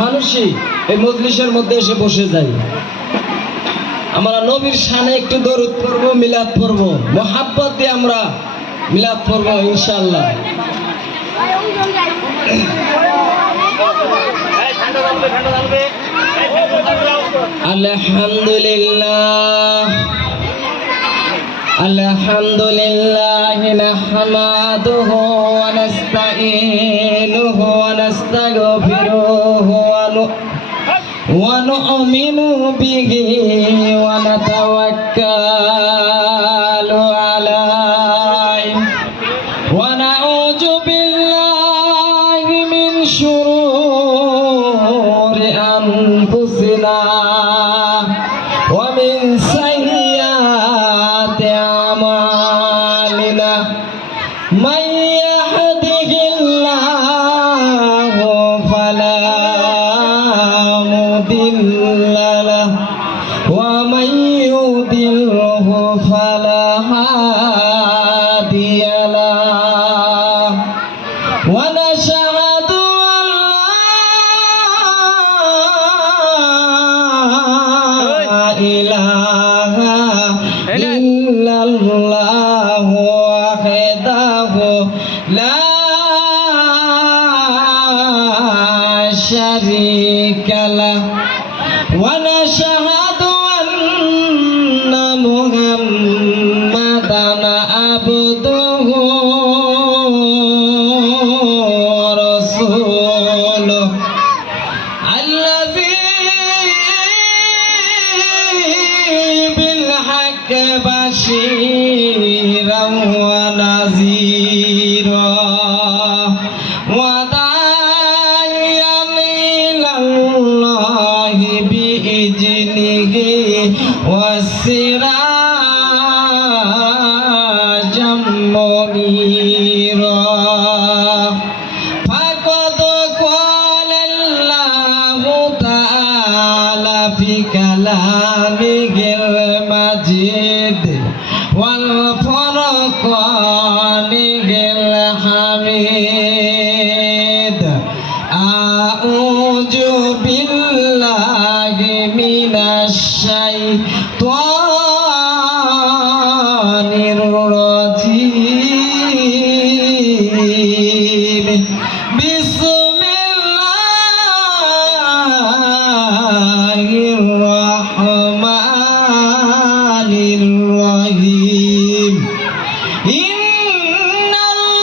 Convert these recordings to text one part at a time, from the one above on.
মানুষই এই মজলিসের মধ্যে এসে বসে যায়। আমরা নবীর শানে একটু দরুদ পড়বো, মিলাদ পড়বো, মোহাব্বত দিয়ে আমরা মিলাদ পড়বো ইনশাআল্লাহ। আলহামদুলিল্লাহ আলহামদুলিল্লাহ নাহমাদুহু ওয়া নাস্তাঈনুহু ওয়া নাস্তাগফিরুহু ওয়া নু'মিনু বিহি ওয়া নাতাওয়াক্কালু আলাইহি ওয়া নাউযু বিল্লাহি মিন শুরুরি আনফুসিনা ওয়া মিন সাইয়্যাতি আমালিনা মান ইয়াহদিহিল্লাহু ফালা মুদিল্ল লাহু ওয়া মান ইউদিল্হু ফালা হাদিয়া লাহু ওয়া নাশহাদু আন লা ইলাহা ইল্লাল্লাহু ওয়াহদাহু লা শারীকা লাহু ওয়া নাশহাদু আন্না মুহাম্মাদান আবদুহু ওয়া রাসূলুহু আল্লাযী বিল হাক্কি বাশীরান ওয়া নাযীরা ওয়া দা'iyan ইলাল্লাহি বিইজনিহি ওয়াস সিরাজাম মুনীরা ফাকাদ ক্বালাল্লাহু তাআলা ফি কালামিহিল মাজিদ ওয়াল ফুরকানিল হামিদ আউযু বিল্লাহি মিনাশ শাইতানির রাজীম বিসমিল্লাহির রহমানির রহিম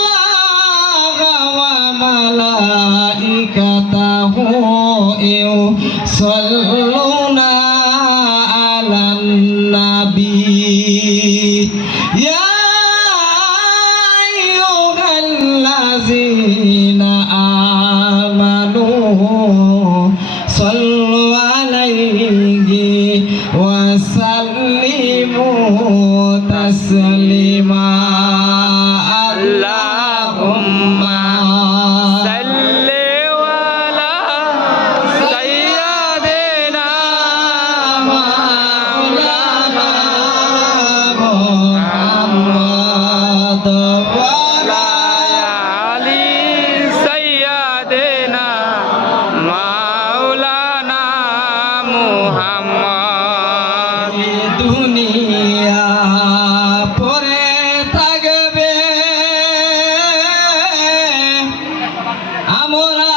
ইন্নাল্লাহা ওয়া মালাইকাতাহু ইউসাল্লুনা আলান নাবী ইয়া আইয়ুহাল্লাযীনা আমানু সাল্লু আলাইহি ওয়া সাল্লিমু তাসলিমা আল্লাহুম্মা সাল্লি আলা সাইয়্যিদিনা মাওলানা মুহাম্মদ ওয়া আলা আলি সাইয়্যিদিনা মাওলানা মুহাম্মদ দুনিয়া পরে থাকবে আমরা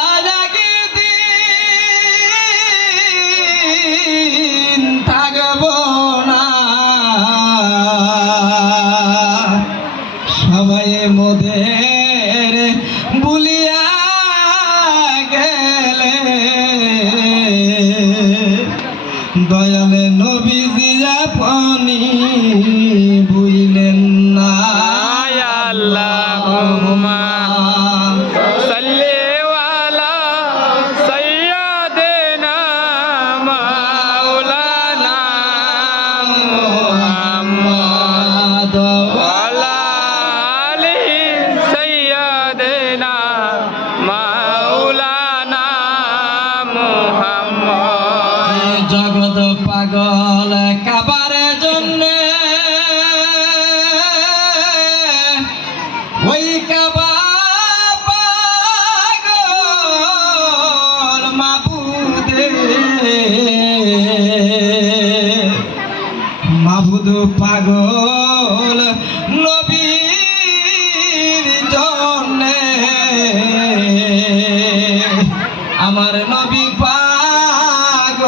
একদিন থাকব না সবাই মোদের ভুলিয়া গেলে দয়ালে নবীজি আপনি বুঝলেন না ইয়া আল্লাহুম্মা সাল্লি আলা সাইয়্যিদিনা মাওলানা মুহাম্মদ ওয়া আলা আলি সাইয়্যিদিনা মাওলানা মুহাম্মদ জগৎ পাগল কাবার পাগল নবীর জন্যে আমার নবী পাগল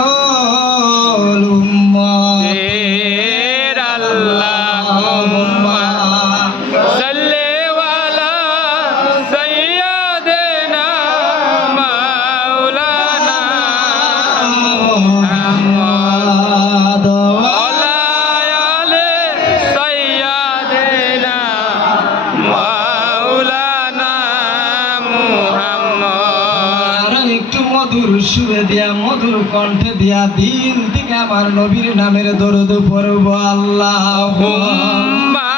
উম্মত तेर अल्लाहुम्मा सल्ले वाला सय्यदना मौलाना মুহাম্মদ मौला आले सय्यदना मौलाना मुहम्मद আর একটু মধুর সুরে দিয়া মধুর কণ্ঠে দিয়া দিল থেকে আমার নবীর নামের দরুদ পড়ব আল্লাহুম্মা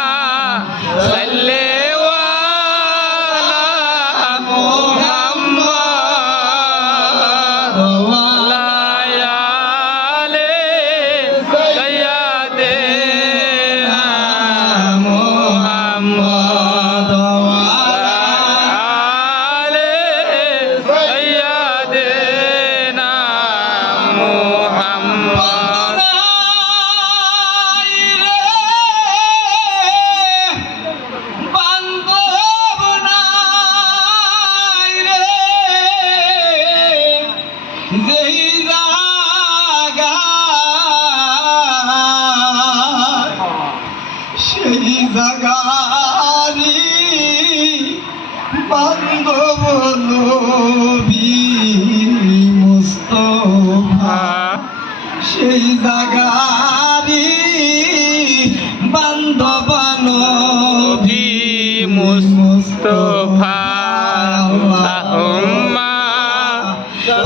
सल्ले वाला मुहम्मद ওয়া आले सय्यदना मुहम्मद आले सय्यदना मुहम्मद বান্ধব নাই রে যেই জাগা সেই জাগারি বান্ধব নবী মুস্তফা সেই জাগারি বান্ধব নবী मुस्तफा अल्लाहुम्मा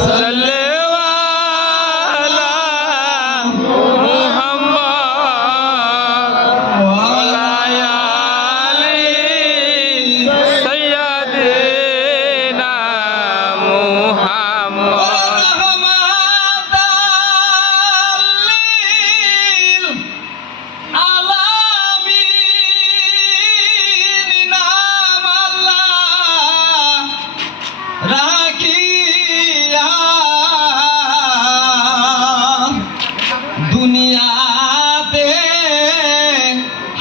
सल्ले वाला मुहम्मद वाला आले सय्यदना मुहम्मद রহমাতাল্লিল আলামিন নাম আল্লাহ রাখিয়া দুনিয়াতে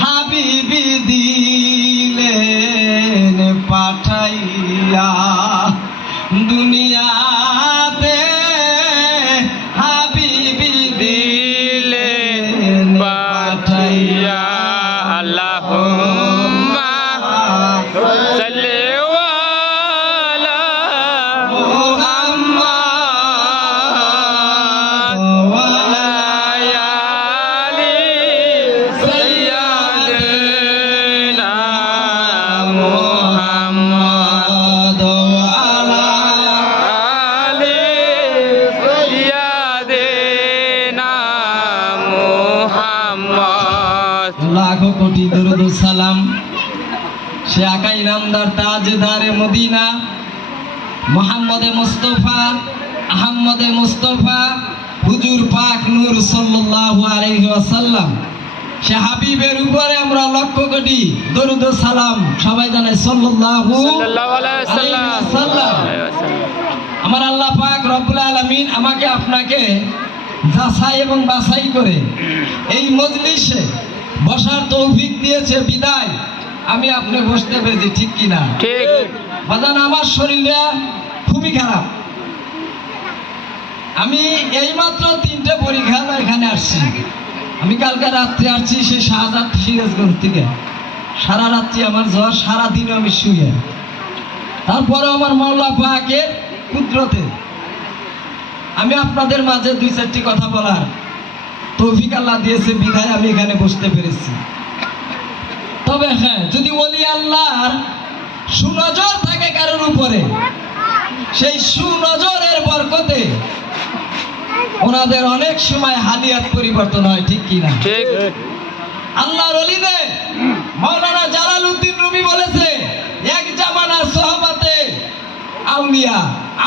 হাবিবি দিলেন পাঠাইয়া দুনিয়াতে হাবিবি দিলেন পাঠাইয়া अल्लाहुम्मा सल्ले वाला मुहम्मद वाला आले सय्यदना मुहम्मद आले सय्यदना मुहम्मद লাখো কোটি দরুদ সালাম সে আকা ইনামদার তাজদারে মদিনা মোহাম্মদে মুস্তফা আহমদে মুস্তফা হুজুর পাক নূর সাল্লাল্লাহু আলাইহি ওয়াসাল্লাম সে হাবিবের উপরে আমরা লক্ষ কোটি দরুদ সালাম সবাই জানাই সাল্লাল্লাহু सल्लल्लाहु अलैहि আলাইহি ওয়াসাল্লাম। वसल्लम আমার আল্লাহ পাক রব্বুল আলামিন আমাকে আপনাকে যাচাই এবং বাছাই করে এই মজলিসে বসার তৌফিক দিয়েছে বিদায় আমি আপনি বসতে পেরেছি, ঠিক কিনা? ठीक বাজান আমার শরীরটা খুবই খারাপ। আমি এইমাত্র 3টে পরীক্ষা এখানে আসছি। আমি কালকে রাত্রে আসছি সেই শাহজাদ সিরাজগঞ্জ থেকে। সারা রাত্রি আমার জ্বর, সারাদিনও আমি শুয়ে। তারপরে আমার মাওলা পাকের কুদরতে আমি আপনাদের মাঝে 2-4টি কথা বলার তৌফিক আল্লাহ দিয়েছে বিধায় আমি এখানে বসতে পেরেছি। তবে হ্যাঁ, যদি ওলি আল্লাহর সুনজর থাকে কারোর উপরে, সেই সুনজরের বরকতে ওনাদের অনেক সময় হালিয়াত পরিবর্তন হয়, ঠিক কিনা? ठीक আল্লাহর ওলিদের মাওলানা জালালউদ্দিন রুমি বলেছে, এক জামানার সোহবতে আউলিয়া,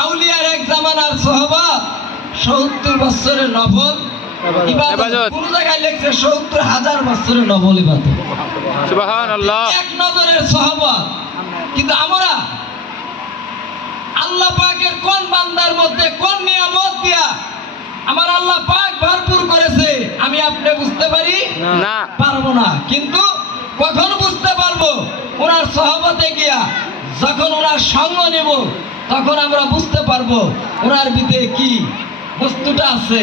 আউলিয়ার এক জামানার সোহবত 70 বছরের নফল ইবাদত। কোন জায়গায় লেখছে 70,000 বছরের নফল ইবাদত। सुभान अल्लाह এক নজরের সোহবত। কিন্তু আমরা আল্লাহ পাকের কোন বান্দার মধ্যে কোন নিয়ামত দিয়া আমার আল্লাহ পাক ভরপুর করেছে আমি আপনি বুঝতে পারি না পারবো না। কিন্তু কখন বুঝতে পারবো? ওনার সহবতে গিয়া যখন ওনার সঙ্গ নেব তখন আমরা বুঝতে পারবো ওনার ভিতরে কি বস্তুটা আছে।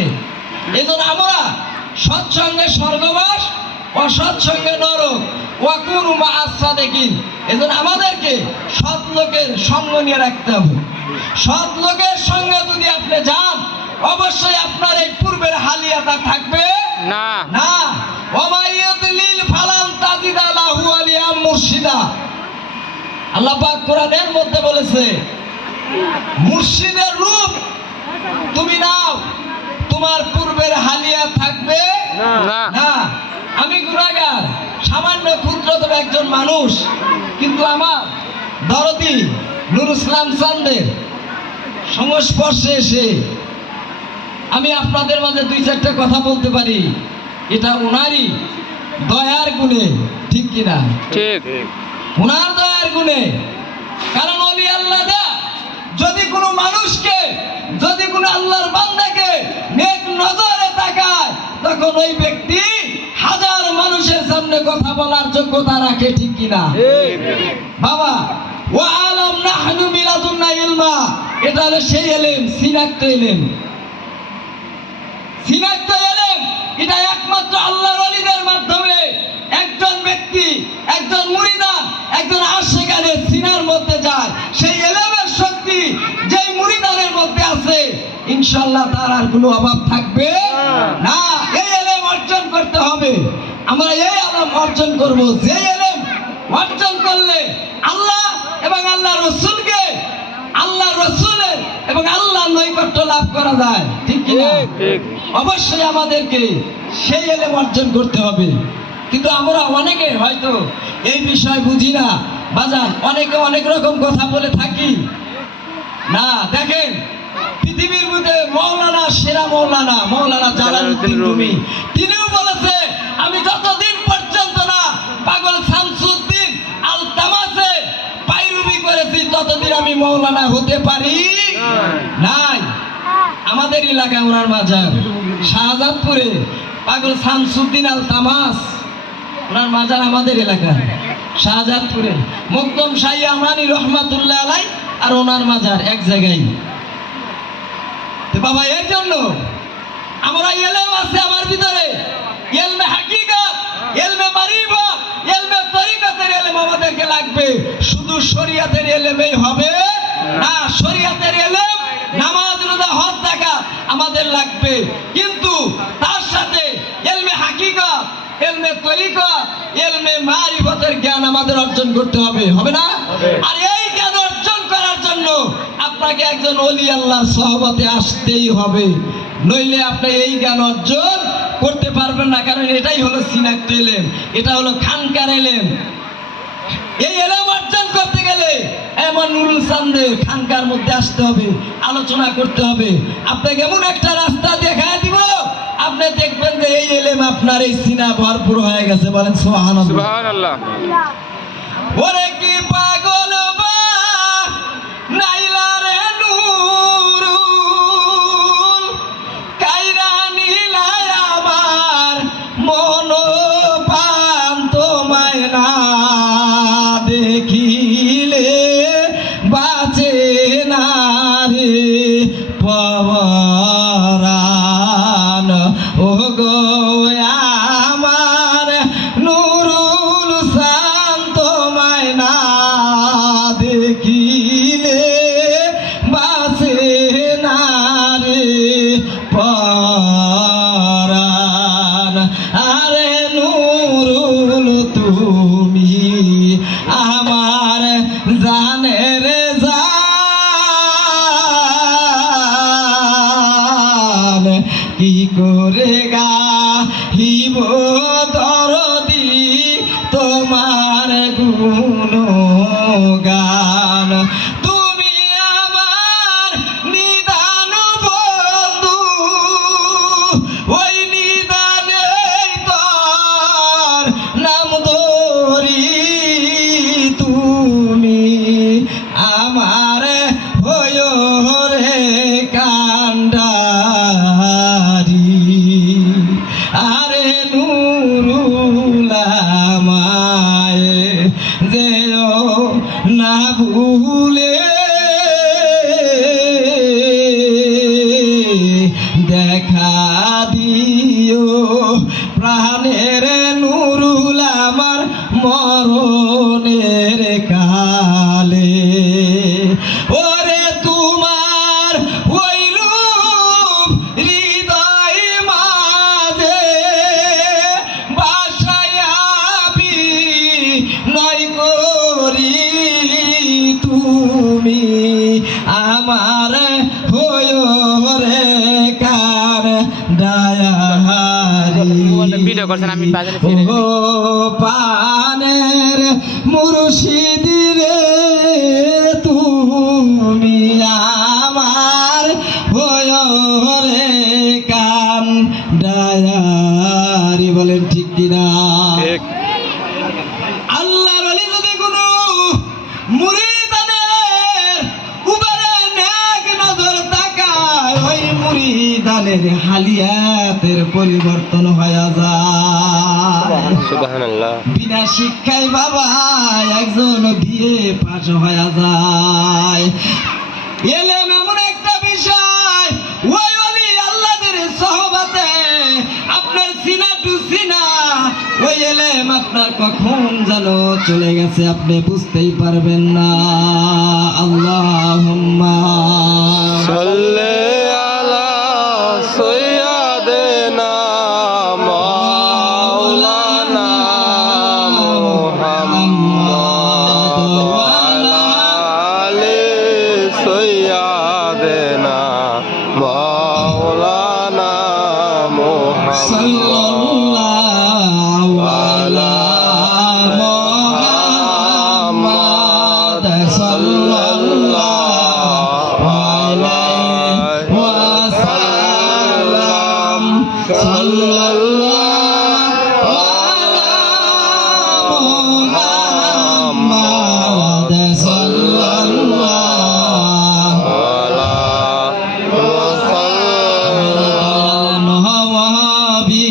এই জন্য আমরা সৎসঙ্গে স্বর্গবাস, অসৎসঙ্গে নরক, ওয়াকুনু মা'আস সাদিকিন। এই জন্য আমাদেরকে সৎ লোকের সঙ্গ নিয়ে রাখতে হবে। সৎ লোকের সঙ্গে যদি আপনি যান অবশ্যই আপনার এই পূর্বের হালিয়াটা থাকবে না না। ওয়ামাইয়াদলিল ফালান তাজিদা লাহু আলিয়া মুর্শিদা। আল্লাহ পাক কোরআনের মধ্যে বলেছে মুর্শিদের রূপ তুমি নাও, তোমার পূর্বের হালিয়া থাকবে না না। আমি গুনাহগার, সামান্য ক্ষুদ্রতম একজন মানুষ, কিন্তু আমার দরদি নূর ইসলাম চান্দের সংস্পর্শে এসে আমি আপনাদের মাঝে দুই চারটা কথা বলতে পারি। এটা ওনারই দয়ার গুণে, ঠিক কিনা? ঠিক ওনার দয়ার গুণে। কারণ ওলি আল্লাহ যদি কোনো মানুষকে, যদি কোনো আল্লাহর বান্দাকে নেক নজরে তাকায় তখন ওই ব্যক্তি হাজার মানুষের সামনে কথা বলার যোগ্যতা রাখে, ঠিক কিনা? বাবা ওয়া আলাম নাহনু মিলাদুন্না ইলমা, এটা হলো সেই এলেম, সিনাক্ত এলেম। সিনাক্ত এলেম এটা একমাত্র আল্লাহর ওলিদের মাধ্যমে একজন ব্যক্তি, একজন মুরিদান, একজন আশিকানে সিনার মধ্যে যায়। সেই এলেমের শক্তি যেই মুরিদানের মধ্যে আছে ইনশাআল্লাহ তার আর কোনো অভাব থাকবে না। এই এলেম অর্জন করতে হবে। আমরা এই এলেম অর্জন করব, যে এলেম অর্জন করলে আল্লাহ এবং আল্লাহ রসুলকে, আল্লাহ রসুলের এবং আল্লাহ নৈকট্য লাভ করা যায়, ঠিক কিনা? ঠিক অবশ্যই আমাদেরকে সেই এলেম অর্জন করতে হবে। কিন্তু আমরা অনেকে হয়তো এই বিষয় বুঝি না বাজান, অনেকে অনেক রকম কথা বলে থাকি না। দেখেন পৃথিবীর মধ্যে মৌলানা, সেরা মৌলানা, মৌলানা জালালউদ্দিন রুমি, তিনিও বলেছে আমি যতদিন পর্যন্ত না পাগল শামসুদ্দিন আল তামাসে পায়রুবি করেছি ততদিন আমি মৌলানা হতে পারি নাই। আমাদের এলাকায় ওনার মাজার শাহজাদপুরে, পাগল শামসুদ্দিন আল তামাস ওনার মাজার আমাদের এলাকায় শাহজাদপুরে। মুকদম শাহী আমানি রহমাতুল্লাহ আলাই আর ওনার মাজার এক জায়গায়। তো বাবা এই জন্য আমরা এলেম আছে আমার ভিতরে, এলমে হাকিকত, এলমে মারিফত, এলমে তরিকতের এলেম আমাদেরকে লাগবে। শুধু শরীয়তের এলেমেই হবে না। শরীয়তের এলেম নামাজ, রোজা, হজ, যাকাত আমাদের লাগবে, কিন্তু তার সাথে এলমে হাকিকত, এলমে তরিকত, এলমে মারিফতের জ্ঞান আমাদের অর্জন করতে হবে, হবে না? আর এই জ্ঞান অর্জন করার জন্য আপনাকে একজন ওলি আল্লাহর সহবতে আসতেই হবে, নইলে আপনি এই জ্ঞান অর্জন করতে পারবেন না। কারণ এটাই হলো সিনাক্ত এলেম, এটা হলো খানকার এলেম। এই এলেম অর্জন করতে গেলে এমন নুরুল চাঁদের খানকার মধ্যে আসতে হবে, আলোচনা করতে হবে। আপনাকে এমন একটা রাস্তা দেখায় দিব, আপনি দেখবেন যে এই এলেম আপনার এই সিনা ভরপুর হয়ে গেছে। বলেন সুবহানাল্লাহ। সুবহানাল্লাহ। ওরে কি পাগল বা নাইলা রে নুরুল, কাইরা নিলাই আমার মন পান তোমায় না দেখিলে বাঁচে না রে পরাণ। ও গো আমার নুরুল চাঁদ তোমায় না দেখিলে বাঁচে না রে পরাণ। আরে নুরুল তুমি আমার জানের জান, কি করে গাহিব দরদি তোমার গুণগান। তুমি আমার নিদান বন্ধু, ওই নিদানে তোর নাম ধরি তুমি আমার হয়ো রে কান্ডারি। আরে নুরু ভিডিও করছেন আমি বাজারে ফিরে ও পানের মুর্শিদি রে তুমি আমার হয় রে কান ডায়ারি বলেন ঠিক কিনা ঠিক আল্লাহর ওলি যদি কোনো মুরিদানের উপরে নেক নজর তাকায় ওই মুরিদানের হালিয়াতের পরিবর্তন হয়ে যায় সুবহানাল্লাহ বিনা শিক্ষায় বাবা একজন বিয়ে পাশ হয়ে যায় এলেম এমন একটা বিষয় ওই ওলি আল্লাহদের সহবতে আপনার সিনা টু সিনা ওই এলেম আপনার কখন যেন চলে গেছে আপনি বুঝতেই পারবেন না আল্লাহুম্মা সাল্লি আলা সাইয়্যিদিনা মাওলানা মুহাম্মদ ওয়া আলা আলি সাইয়্যিদিনা মাওলানা মুহাম্মদ সাল্লাল্লাহু আলা মুহাম্মাদ সাল্লাল্লাহু আলাইহি ওয়াসাল্লাম সাল্লাল্লাহু আলা মুহাম্মাদ সাল্লাল্লাহু আলা নবী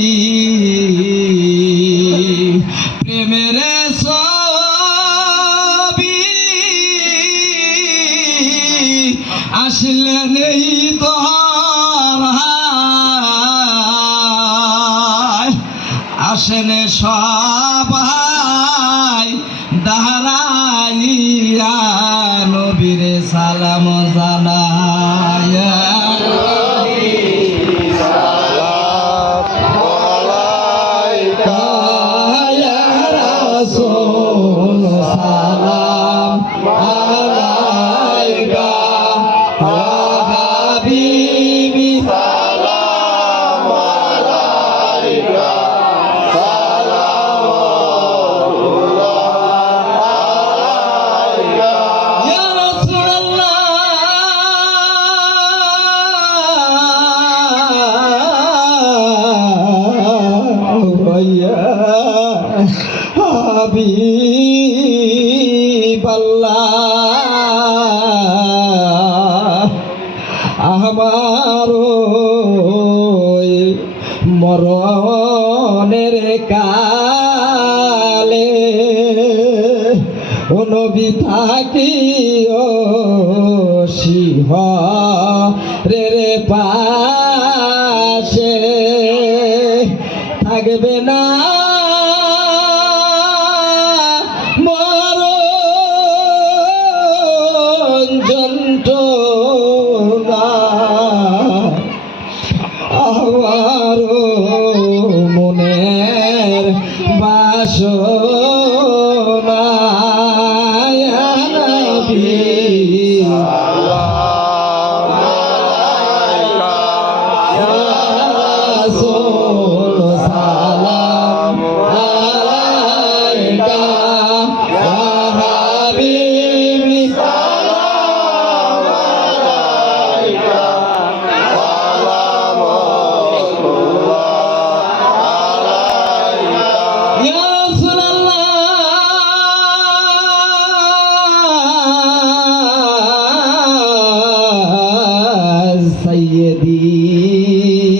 প্রেমের ছবি আসলেন এই তোহার আসেন সবাই দাঁড়াইয়া নবীর সালাম জানায়া Ya Rasul salam alaika ya habibi salam alaika ya Rasulullah ya Habiballah আমার মরণের কালে ও নবী থাকিও সিংহ রে পাশে থাকবে না মরণ যন্ত্রণা আমার মনের বাসনা ইয়া নবী রাসূল সালাম আলাইকা ইয়া হাবিবি সালাম আলাইকা ইয়া রাসূলুল্লাহ সাইয়্যিদি